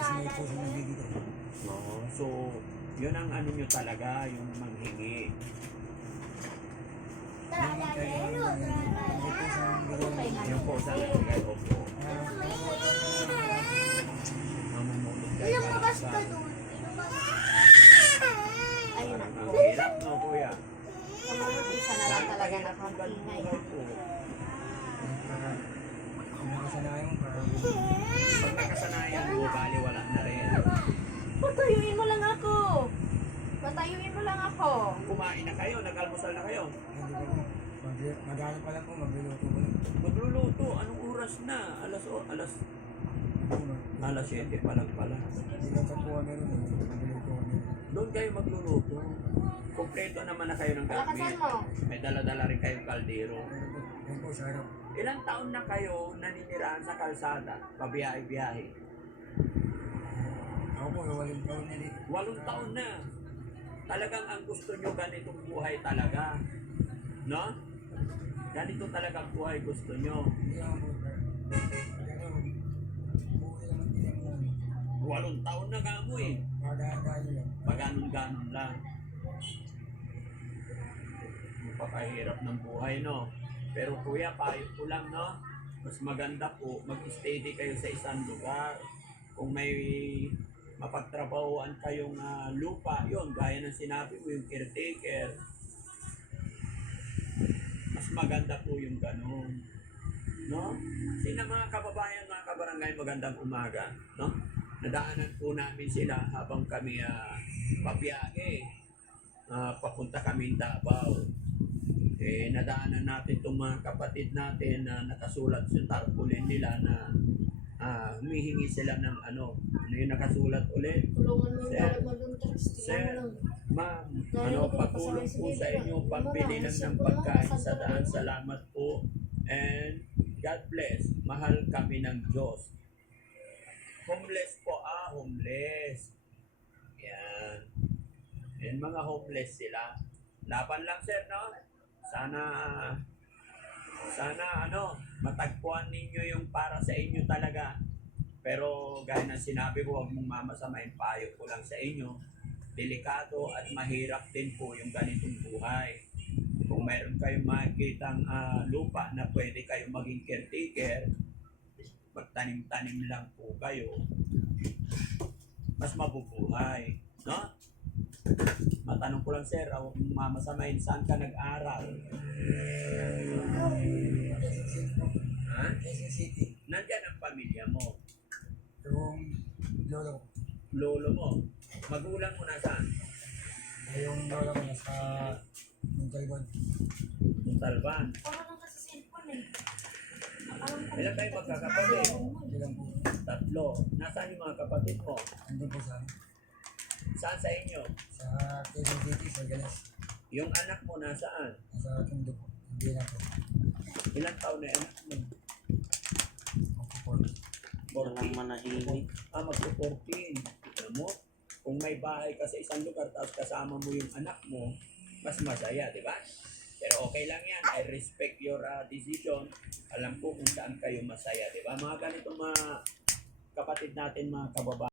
Kasi may puso nandito. Oo. So, yun ang ano nyo talaga, yung manghingi. Naman kayo may puso nandito. Yung po sa nagigay opo. Mamumulong kayo. Lumabas ka doon. Ayun na. Ang hirap, no, kuya? Sa mga isa na lang talaga nakapingay. Nakasanayan mo para Pag nakasanayan mo, bali wala na rin. Patayuin mo lang ako. Patayuin mo lang ako. Kumain na kayo, nag-almusal na kayo. hindi ko magano pa lang po, magluluto ko lang. Magluluto, anong oras na? Alas 7 pa lang pala. Hindi lang pa po kami rin, magluluto kami. Doon kayo magluluto. Kompleto naman na kayo ng Lakasan gamit. mo. May dala-dala rin kayong kaldero. Yan po, sa harap. Ilang taon na kayo naninirahan sa kalsada, pabiyahe-biyahe? Ako po, walang taon na rin. 8 taon na. Talagang ang gusto nyo ganitong buhay talaga. No? Ganito talagang buhay gusto nyo. Hindi ako po, pero buhay naman din ako namin. 8 taon na nga mo eh. Pagdahan lang. Paganon-ganon lang. Napakahirap ng buhay, no? Pero kuya, payo ko lang, no? Mas maganda po, mag-steady kayo sa isang lugar. Kung may mapagtrabahoan kayong lupa, yon gaya ng sinabi mo, yung caretaker. Mas maganda po yung ganun. No? Sina mga kababayan, mga kabarangay, magandang umaga. No? Nadaanan po namin sila habang kami pabiyahe. Papunta kami Davao. Nadaanan natin itong mga kapatid natin na nakasulat sa tarpaulin nila na humihingi sila ng ano yung nakasulat ulit. Tulungan mo yung Sir, dalag mo doon, Trax. Sir, Tingnan mo lang. ma'am, patulong po sa inyo pambili lang ng pagkain sa daan. Salamat po. And God bless. Mahal kami ng Diyos. Homeless po, homeless. Yan. Yan, mga homeless sila. Laban lang, sir, no? Sana matagpuan ninyo yung para sa inyo talaga. Pero gaya ng sinabi ko, huwag mong mamasamain, payo ko lang sa inyo. Delikado at mahirap din po yung ganitong buhay. Kung mayroon kayong makikitang lupa na pwede kayong maging caretaker, magtanim-tanim lang po kayo, mas mabubuhay. No? Matanong ko lang, sir, huwag mong mamasamain, saan ka nag-aral? Ha? Quezon City. Nandyan ang pamilya mo. Yung lolo ko. Lolo mo. Magulang mo nasaan? Yung lolo ko nasa Montalban. Talban. Parang lang kasi cellphone eh. Parang Ilan kayo magkakapatid? Hindi lang po. 3. Nasaan yung mga kapatid mo? Andun po sa amin. Saan sa inyo? Sa Quezon City, sa Galas. Yung anak mo nasaan? Nasa Tondo po. Hindi lang po. Ilang taon na yung anak mo? Ako po. 14. manahimik. Magpo-14. Tignan mo? Kung may bahay ka sa isang lugar tapos kasama mo yung anak mo, mas masaya, di ba? Pero okay lang yan. I respect your decision. Alam ko kung saan kayo masaya, di ba? Mga ganitong mga kapatid natin, mga kababayan.